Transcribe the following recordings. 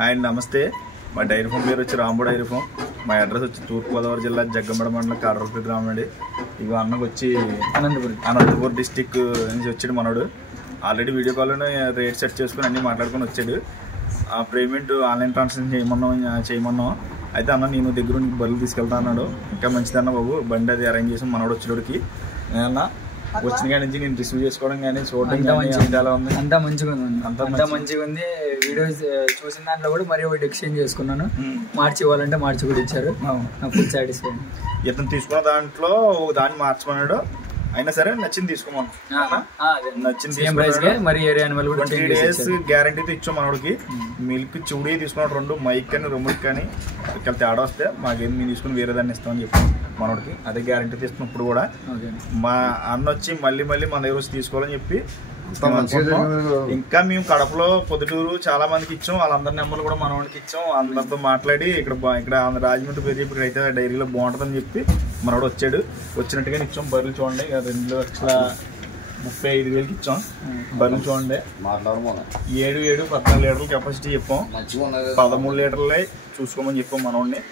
Hi అండి, నమస్తే. మా డైరీ ఫామ్ పేరు వచ్చి రాంబో డైరీ ఫామ్. మా అడ్రస్ వచ్చి తూర్పుగోదావరి జిల్లా జగ్గంపేట మండలం కాడరపల్లి గ్రామం అండి. ఇవి అన్నకు వచ్చి అనంతపురం డిస్టిక్ నుంచి వచ్చాడు మనోడు. ఆల్రెడీ వీడియో కాల్లోనే రేట్ సెట్ చేసుకుని అన్నీ మాట్లాడుకొని వచ్చాడు. ఆ పేమెంట్ ఆన్లైన్ ట్రాన్సాక్షన్ చేయమన్నాం. అయితే అన్న నేను దగ్గర నీకు బరువులు తీసుకెళ్తా అన్నాడు. ఇంకా మంచిదన్న బాబు, బండి అది అరేంజ్ చేసాం మనోడు వచ్చేటికి. అన్న వచ్చిన కాడి నుంచి నేను రిసీవ్ చేసుకోవడం కానీ చూడడం చాలా ఉంది. అంతా మంచిగా ఉంది. వీడియోస్ చూసిన దాంట్లో కూడా మరి ఒకటి ఎక్స్చేంజ్ చేసుకున్నాను. మార్చి ఇవ్వాలంటే మార్చి కూడా ఇచ్చారు. Full satisfy. ఇతను తీసుకున్న దాంట్లో ఒక దాన్ని మార్చమన్నాడు. అయినా సరే నచ్చింది తీసుకోమన్నాను. నచ్చింది 20 days గ్యారంటీతో ఇచ్చాం మనోడికి. మిల్క్ చూడి తీసుకున్నాడు 2 మైక్ కానీ రొమ్ముకి కానీ ఇక్కడ తేడా వస్తే మాకేం మేము తీసుకుని వేరే దాన్ని ఇస్తామని చెప్పి మనోడికి అదే గ్యారంటీతో ఇస్తున్నాం. ఇప్పుడు కూడా మా అన్న వచ్చి మళ్ళీ మన దగ్గర వచ్చి తీసుకోవాలని చెప్పి ఇంకా మేము కడపలో పొద్దుటూరు చాలా మందికి ఇచ్చాం. వాళ్ళందరి నెంబర్లు కూడా మనోడికి ఇచ్చాం. అందరితో మాట్లాడి ఇక్కడ రాజమండ్రి పేరు చెప్పి అయితే డైరీలో బాగుంటుందని చెప్పి మనోడు వచ్చాడు. వచ్చినట్టుగానే ఇచ్చాం. బర్రెలు చూడండి 2,35,000 ఇచ్చాం. బర్రెలు చూడండి 7 14 లీటర్ల కెపాసిటీ చెప్పాం. 13 లీటర్లే చూసుకోమని చెప్పాం మనోడిని.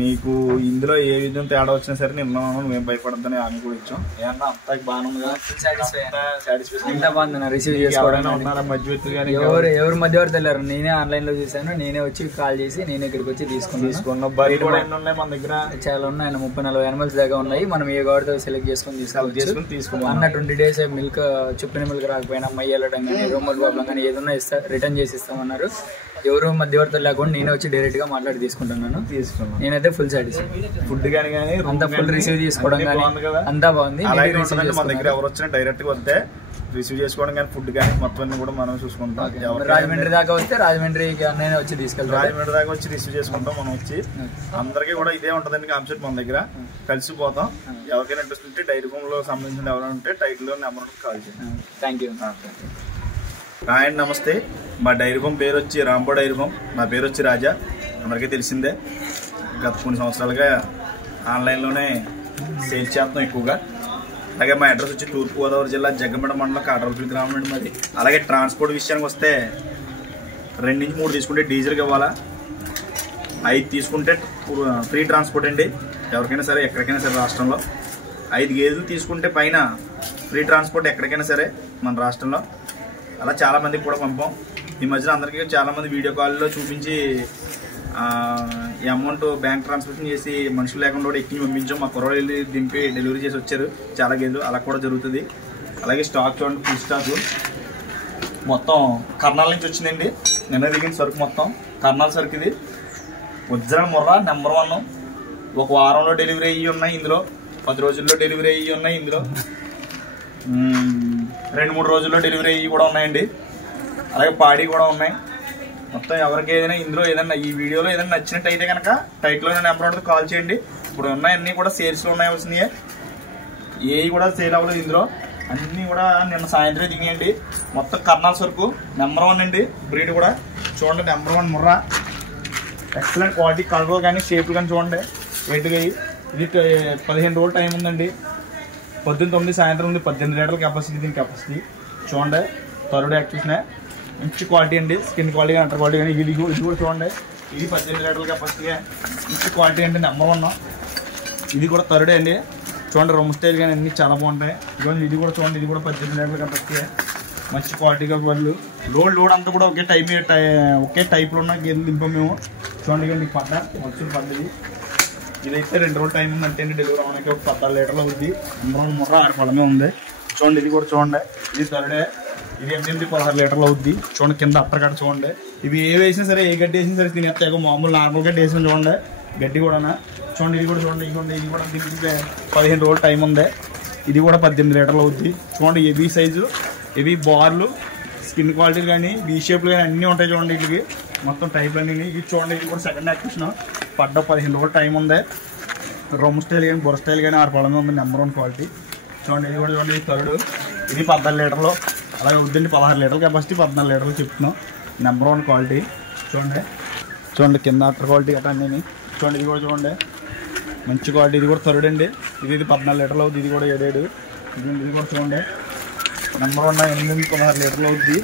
నీకు ఇందులో ఏ విధంగా తేడా వచ్చినా సరే నిన్న మేము భయపడద్దని ఆమె కూడా ఇచ్చాం. ఏమన్నా అంతా బాగుంది. రిసీవ్ చేసుకోవడం మధ్యవర్తులు కానీ ఎవరు మధ్యవర్తి వెళ్ళారు. నేనే ఆన్లైన్ లో చూసాను. నేనే వచ్చి కాల్ చేసి నేనే ఇక్కడికి వచ్చి తీసుకున్నాను. బర్రెలు కూడా ఎన్ని ఉన్నాయి మన దగ్గర? చాలా ఉన్నాయి. 30-40 animals దాకా ఉన్నాయి. మనం ఏ గాడితో సెలెక్ట్ చేసుకుని తీసుకుని అన్న 20 days మిల్క్ చుప్పిన మిల్క్ రాకపోయినా మయ్య వెళ్ళడం కానీ రోమల్ ప్రాబ్లం కానీ ఏదన్నా రిటర్న్ చేసి ఇస్తామన్నారు. ఎవరు మధ్యవర్తులు లేకుండా నేనే వచ్చి డైరెక్ట్ గా మాట్లాడి తీసుకున్నాను. నేనైతే ఫుల్ సాటిస్ఫై. ఫుడ్ కానీ అంతా ఫుల్ రిసీవ్ చేసుకోవడం కానీ అంతా బాగుంది. మన దగ్గర ఎవరు వచ్చినా డైరెక్ట్ గా వస్తే రిసీవ్ చేసుకోవడం కానీ ఫుడ్ కానీ మొత్తం కూడా మనం చూసుకుంటాం. రాజమండ్రి దాకా వస్తే రాజమండ్రికి అన్నయ్య వచ్చి తీసుకెళ్తాం. రాజమండ్రి దాకా వచ్చి రిసీవ్ చేసుకుంటాం. మనం వచ్చి అందరికీ కూడా ఇదే ఉంటుందండి కాన్సెప్ట్. మన దగ్గర కలిసిపోతాం. ఎవరికైనా ఇంట్రెస్ట్ ఉంటే డైరీ ఫామ్ లో సంబంధించిన ఎవరైనా ఉంటే టైటిల్ నెంబర్ కాల్ చేయండి. Thank you. హాయ్ అండి, నమస్తే. మా డైరీ ఫామ్ పేరు వచ్చి రాంబో డైరీ ఫామ్. నా పేరు వచ్చి రాజా. అందరికీ తెలిసిందే. గత కొన్ని సంవత్సరాలుగా ఆన్లైన్లోనే సేల్ చేస్తాం ఎక్కువగా. అలాగే మా అడ్రస్ వచ్చి తూర్పుగోదావరి జిల్లా జగ్గంపేట మండలం కాడరపల్లి గ్రామం అండి మాది. అలాగే ట్రాన్స్పోర్ట్ విషయానికి వస్తే 2 నుంచి 3 తీసుకుంటే డీజిల్కి ఇవ్వాలా. 5 తీసుకుంటే ఫ్రీ ట్రాన్స్పోర్ట్ అండి. ఎవరికైనా సరే ఎక్కడికైనా సరే రాష్ట్రంలో. 5 గేదెలు తీసుకుంటే పైన ఫ్రీ ట్రాన్స్పోర్ట్ ఎక్కడికైనా సరే మన రాష్ట్రంలో. అలా చాలామందికి కూడా పంపాం. ఈ మధ్యన అందరికీ చాలామంది వీడియో కాల్లో చూపించి ఈ అమౌంట్ బ్యాంక్ ట్రాన్స్ఫర్ చేసి మనుషులు లేకుండా కూడా ఎక్కి పంపించాం. మా కుర్రోళ్ళు దింపి డెలివరీ చేసి వచ్చారు చాలా గేదెలు. అలా కూడా జరుగుతుంది. అలాగే స్టాక్ చూడండి, ఫుల్ స్టాక్ మొత్తం కర్నాల నుంచి వచ్చిందండి. నిన్న దిగిన సరుకు మొత్తం కర్నాల సరుకు. ఇది ఒరిజినల్ ముర్రా నెంబర్ 1. ఒక వారంలో డెలివరీ అయ్యి ఉన్నాయి ఇందులో. 10 రోజుల్లో డెలివరీ అయ్యి ఉన్నాయి ఇందులో. 2-3 రోజుల్లో డెలివరీ అయ్యి కూడా ఉన్నాయండి. అలాగే పాడి కూడా ఉన్నాయి. మొత్తం ఎవరికి ఏదైనా ఇందులో ఏదైనా ఈ వీడియోలో ఏదైనా నచ్చినట్టయితే కనుక టైటిల్లో నెంబర్ ఉంటుంది, కాల్ చేయండి. ఇప్పుడు ఉన్నాయన్నీ కూడా సేల్స్లో ఉన్నాయి. వచ్చినాయి ఏవి కూడా సేల్ అవ్వలేదు ఇందులో. అన్నీ కూడా నిన్న సాయంత్రం దిగినాయండి. మొత్తం కర్నాల సరుకు నెంబర్ 1 అండి. బ్రీడ్ కూడా చూడండి number 1 Murrah. Excellent quality. Colour కానీ షేపులు కానీ చూడండి. వెయిట్గా ఇది 15 రోజులు టైం ఉందండి. 19 సాయంత్రం ఉంది. 18 లీటర్ల కెపాసిటీ. దీని కెపాసిటీ చూడండి. థర్డ్ యాక్టివ్స్నే మంచి క్వాలిటీ అండి. స్కిన్ క్వాలిటీ కానీ అంటర్ క్వాలిటీ కానీ ఇది కూడా చూడండి. ఇది 18 లీటర్ల కెపాసిటీగా మంచి క్వాలిటీ అండి. నెంబర్ 1. ఇది కూడా థర్డ్ అండి. చూడండి రొమ్ము స్టైల్ కానీ అన్నీ చాలా బాగుంటాయి. ఇదిగోండి ఇది కూడా చూడండి. ఇది కూడా 18 లీటర్ల కెపాసిటీగా మంచి క్వాలిటీగా వాళ్ళు. లోడ్ అంతా కూడా ఒకే టైప్లో ఉన్న గేదెలు దింపాం మేము. చూడండి ఇక మీకు వచ్చి పడ్డది. ఇదైతే 2 రోజులు టైం ఉంది అంటే డెలివరీ అవడానికి. ఒక 14 లీటర్లు అవుద్ది. అందరం ముర్ర 6 పడమే ఉంది. చూడండి ఇది కూడా చూడండి. ఇది థర్డే. ఇది 16 లీటర్లు అవుద్ది. చూడండి కింద అప్పటికట్ట చూడండి. ఇవి ఏ వేసినా సరే ఏ గడ్డి వేసినా సరే తినేస్తాయి. మామూలు నార్మల్ గడ్డి వేసిన చూడండి. గడ్డి కూడా చూడండి. ఇది కూడా చూడండి. ఇది కూడా దీనికి 15 రోజులు టైం ఉంది. ఇది కూడా 18 లీటర్లు అవుద్ది. చూడండి హెవీ సైజు, హెవీ బార్లు, స్కిన్ క్వాలిటీ కానీ బీ షేప్లు కానీ అన్నీ ఉంటాయి చూడండి. వీటికి మొత్తం టైప్లు అన్నీ. ఇది చూడండి. ఇది కూడా సెకండ్ యాక్టివ్షన్. 15 రోజులు టైం ఉంది. రొమ్ము స్టైల్ కానీ బొర స్టైల్ కానీ 6 పడమే ఉంది. నెంబర్ 1 క్వాలిటీ చూడండి. ఇది కూడా చూడండి. ఇది థర్డ్. ఇది 14 లీటర్లు. అలాగే వద్దండి 16 లీటర్ల కెపాసిటీ 14 లీటర్లు చెప్తున్నాం. నెంబర్ 1 క్వాలిటీ చూడండి. కింద అట్టర్ క్వాలిటీ గట్రా అన్నీ చూడండి. ఇది కూడా చూడండి మంచి క్వాలిటీ. ఇది కూడా థర్డ్ అండి. ఇది 14 లీటర్లు అవుతుంది. ఇది కూడా 7. ఇది కూడా చూడండి నెంబర్ 1 8-16 లీటర్లు అవుతుంది.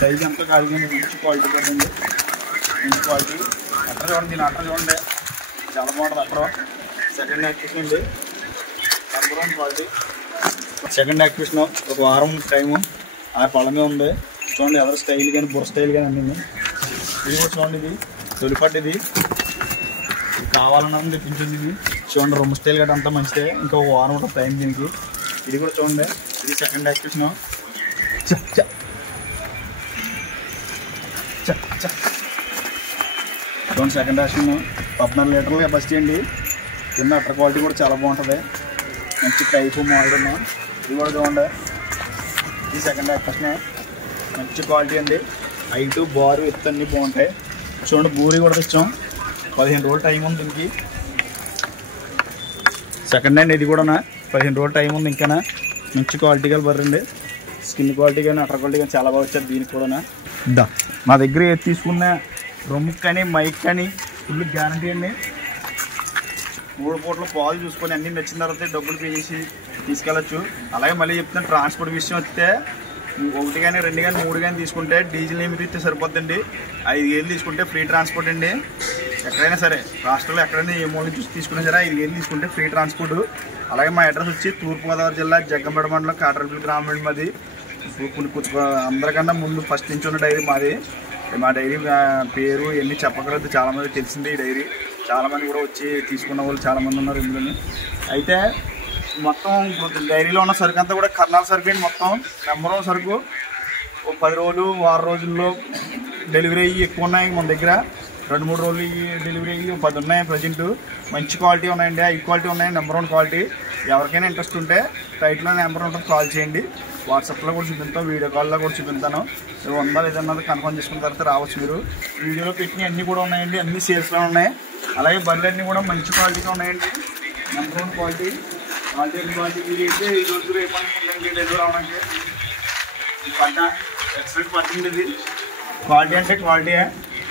సైజ్ అంతా కాదు మంచి క్వాలిటీ పడుతుంది. మంచి క్వాలిటీ. అట్టర్ చూడండి, దీని అట్టర్ చూడండి చాలా బాగుంటుంది. అట్టర్ సెకండ్ యాక్టివేషన్ అండి, నెంబర్ 1 క్వాలిటీ. సెకండ్ యాక్టివేషన్ ఒక వారం టైము ఆ పళ్ళమే ఉంది చూడండి. ఎవరి స్టైల్ కానీ బుర్ర స్టైల్ కానీ అన్నీ ఇది కూడా చూడండి. ఇది తొలిపట్టు, ఇది కావాలన్నా తెప్పించింది. ఇది చూడండి, రొమ్ము స్టైల్ గట్రా అంతా మంచిదే. ఇంకా ఒక వారం ఉంటుంది టైం దీనికి. ఇది కూడా చూడండి, ఇది సెకండ్ యాక్టివేషన్. చూడండి సెకండ్ యాక్టివేషన్ 14 లీటర్లు కెపాసిటీ అండి. కింద అట్టర్ క్వాలిటీ కూడా చాలా బాగుంటుంది, మంచి టైపు మోడల్. ఇది కూడా చూడండి, ఇది సెకండ్ యాక్టివేషన్ మంచి క్వాలిటీ అండి. హైట్ బారు ఎత్తు అన్నీ బాగుంటాయి. చూడండి బూరి కూడా తెచ్చాం, 15 రోజులు టైం ఉంది దీనికి. సెకండ్ హ్యాండ్ ఇది కూడా 15 రోజులు టైం ఉంది. ఇంకా మంచి క్వాలిటీ గా బర్రండి. స్కిన్ క్వాలిటీ కానీ అటర్ క్వాలిటీ కానీ చాలా బాగా వచ్చారు దీనికి కూడా. మా దగ్గర ఏది తీసుకున్న రొమ్ము కానీ మైక్ కానీ ఫుల్ గ్యారంటీ అండి. 3 పూటలు పాలు చూసుకొని అన్నీ నచ్చిన తర్వాత డబ్బులు పే చేసి తీసుకెళ్ళచ్చు. అలాగే మళ్ళీ చెప్తున్నాను, ట్రాన్స్పోర్ట్ విషయం వస్తే 1 కానీ 2 కానీ 3 కానీ తీసుకుంటే డీజిల్ ఏమి ఇస్తే సరిపోద్దండి. 5,000 తీసుకుంటే ఫ్రీ ట్రాన్స్పోర్ట్ అండి. ఎక్కడైనా సరే రాష్ట్రంలో ఎక్కడైనా ఏ మూల చూసి తీసుకున్నా సరే 5,000 తీసుకుంటే ఫ్రీ ట్రాన్స్పోర్ట్. అలాగే మా అడ్రస్ వచ్చి తూర్పుగోదావరి జిల్లా జగ్గంపేట మండలం కాటరపల్లి గ్రామం మాది. అందరికన్నా ముందు ఫస్ట్ నుంచి ఉన్న డైరీ మాది. మా డైరీ పేరు ఎన్ని చెప్పగలదు, చాలామంది తెలిసింది ఈ డైరీ. చాలామంది కూడా వచ్చి తీసుకున్న వాళ్ళు చాలామంది ఉన్నారు ఇందులోని. అయితే మొత్తం డైరీలో ఉన్న సరుకు అంతా కూడా కర్నాల్ సరుకు అండి. మొత్తం నెంబర్ 1 సరుకు. 10 రోజులు 6 రోజుల్లో డెలివరీ అయ్యి ఎక్కువ ఉన్నాయి మన దగ్గర. 2-3 రోజులు డెలివరీ అయ్యి 10 ఉన్నాయి ప్రజెంట్. మంచి క్వాలిటీ ఉన్నాయండి, హై క్వాలిటీ ఉన్నాయి, నెంబర్ 1 క్వాలిటీ. ఎవరికైనా ఇంట్రెస్ట్ ఉంటే టైట్లో నెంబర్ ఉంటుంది, కాల్ చేయండి. వాట్సాప్లో కూడా చూపిస్తాను, వీడియో కాల్లో కూడా చూపిస్తాను. ఉందా లేదన్నది కన్ఫర్మ్ చేసుకున్న తర్వాత రావచ్చు మీరు. వీడియోలో పెట్టినవి అన్నీ కూడా ఉన్నాయండి, అన్నీ సేల్స్లో ఉన్నాయి. అలాగే బర్రెలు అన్నీ కూడా మంచి క్వాలిటీగా ఉన్నాయండి, నెంబర్ 1 క్వాలిటీ. క్వాలిటీ మీరు అయితే ఈ రోజు రేపటి డెలివరీ అవడానికి పడ్డ ఎక్సలెంట్ పడుతుంది. ఇది క్వాలిటీ అంటే క్వాలిటీ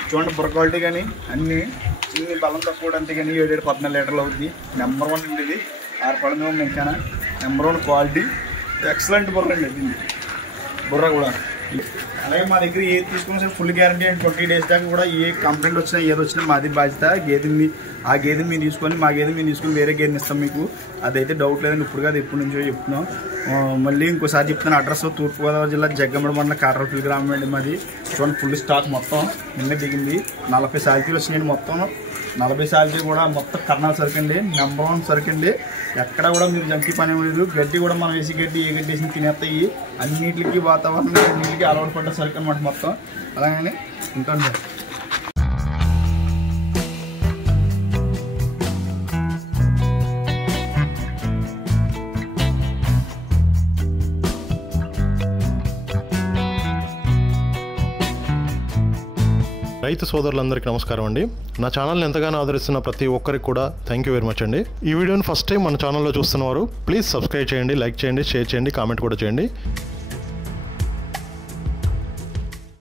చూడండి, బుర్ర క్వాలిటీ కానీ అన్నీ చిన్ని బలం తక్కువ అంతే కానీ 7-14 లీటర్లు అవుతుంది. నెంబర్ 1 అండి ఇది. 6 పళ్ళమే ఉంది. ఇంకా నెంబర్ 1 క్వాలిటీ ఎక్సలెంట్ బుర్ర అండి ఇది, బుర్ర కూడా. అలాగే మా దగ్గర ఏది తీసుకున్నా సరే ఫుల్ గ్యారంటీ అండి. 20 డేస్ దాకా కూడా ఏ కంప్లైంట్ వచ్చినా ఏది వచ్చినా మాది బాధ్యత. ఆ గేదెని మీరు తీసుకొని మా గేదెని మీరు తీసుకొని వేరే గేదెని ఇస్తాం మీకు. అదైతే డౌట్ లేదండి, ఇప్పుడు కాదు ఎప్పటి నుంచో చెప్తున్నాం. మళ్ళీ ఇంకోసారి చెప్తున్నాను, అడ్రస్ తూర్పుగోదావరి జిల్లా జగ్గంపేట మండలం కాటరపల్లి గ్రామం అండి మాది. చూడండి ఫుల్ స్టాక్ మొత్తం నిన్న దిగింది. 40 సాల్తీలు వచ్చినాయండి మొత్తం. 40 సాల్తీలు కూడా మొత్తం కర్నాల్ సరుకు అండి, నెంబర్ 1 సరుకు అండి. ఎక్కడ కూడా మీరు జంకి పని లేదు. గడ్డి కూడా మనం వేసి గడ్డి ఏ గడ్డి వేసి తినేస్తాయి. అన్నింటికి వాతావరణం అన్నింటికి అలవాటు పడ్డ సరుకు అనమాట మొత్తం. అలాగని ఉంటాను సార్. రైతు సోదరులందరికీ నమస్కారం అండి. నా ఛానల్ని ఎంతగానో ఆదరిస్తున్న ప్రతి ఒక్కరికి కూడా థ్యాంక్ యూ వెరీ మచ్ అండి. ఈ వీడియోని ఫస్ట్ టైం మన ఛానల్లో చూస్తున్నవారు ప్లీజ్ సబ్స్క్రైబ్ చేయండి, లైక్ చేయండి, షేర్ చేయండి, కామెంట్ కూడా చేయండి.